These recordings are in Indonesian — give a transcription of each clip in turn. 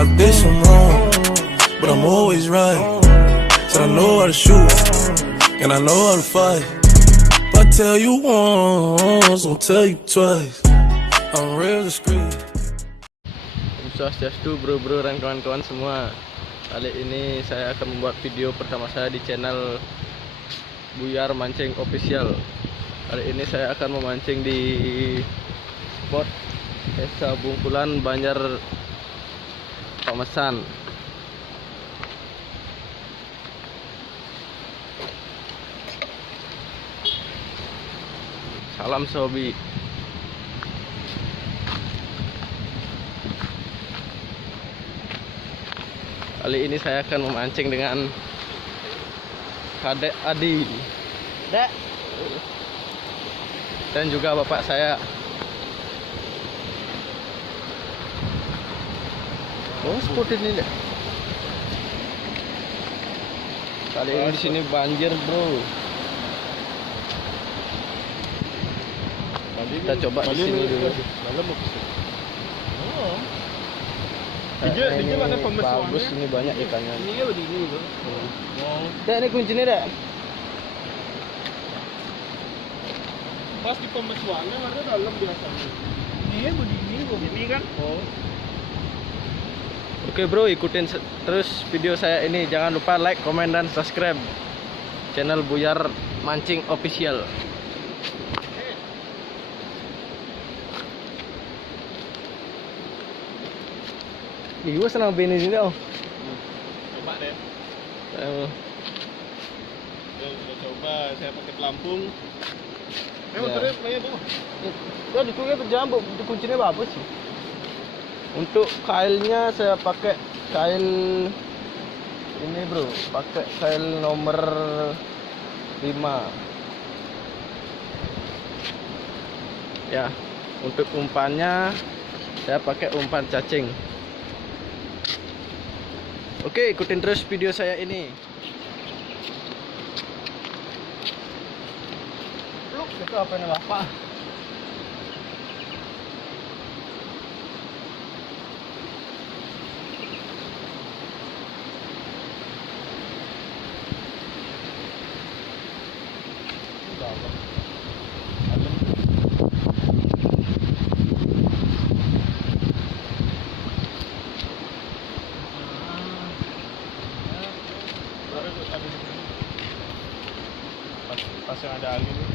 I did some wrong, but I'm always right. Said I know how to shoot, and I know how to fight. If I tell you once, I'll tell you twice. I'm real discreet. Swastiastu bro-bro dan kawan-kawan semua. Kali ini saya akan membuat video pertama saya di channel Buyar Mancing Official. Kali ini saya akan memancing di spot Desa Bungkulan, Banjar Pamesan. Salam sobi. Kali ini saya akan memancing dengan Kadek Adi, Dek, dan juga bapak saya. Oh, spot ini deh. Kali ini di sini banjir, bro. Kita coba di sini dulu. Ini bagus, ini banyak ikannya. Ini begini, bro. Dek, ini kuncinya, Dek. Pas di pemesuannya ada dalam biasanya. Iya begini, begini kan. Oh. Oke bro, ikutin terus video saya ini. Jangan lupa like, komen, dan subscribe channel Buyar Mancing Official. Iya, senang bini sini oh. Coba deh. Ayo. Udah coba, saya pakai pelampung. Motornya banyak tuh. Ya dikunya berjambuk, kuncinya apa sih? Untuk kailnya saya pakai kail ini bro, pakai kail nomor 5. Ya, untuk umpannya saya pakai umpan cacing. Oke, ikutin terus video saya ini. Look, itu apa ini bapak? Pas yang ada angin nih.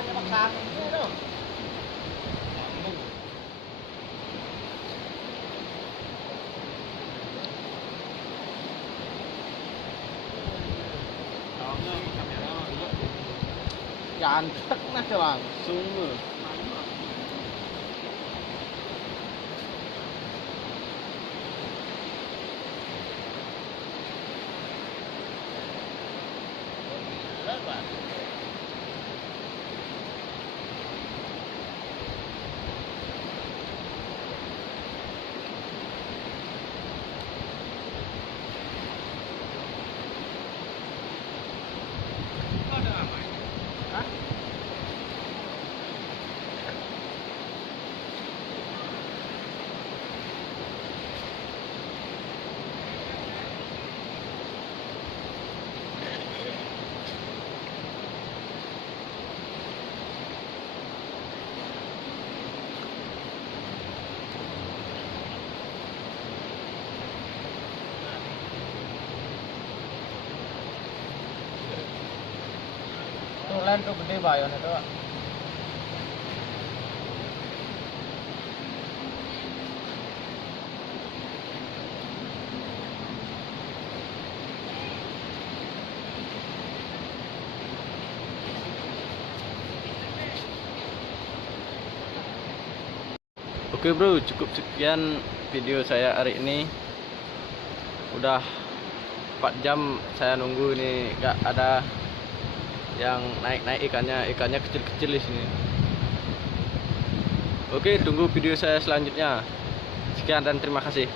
Makanya maksa itu. Jantek nah langsung loh. Tuh lain tuh gede bayon itu. Oke bro, cukup sekian video saya hari ini. Udah 4 jam saya nunggu ini, gak ada yang naik ikannya kecil-kecil di sini. Oke, tunggu video saya selanjutnya. Sekian dan terima kasih.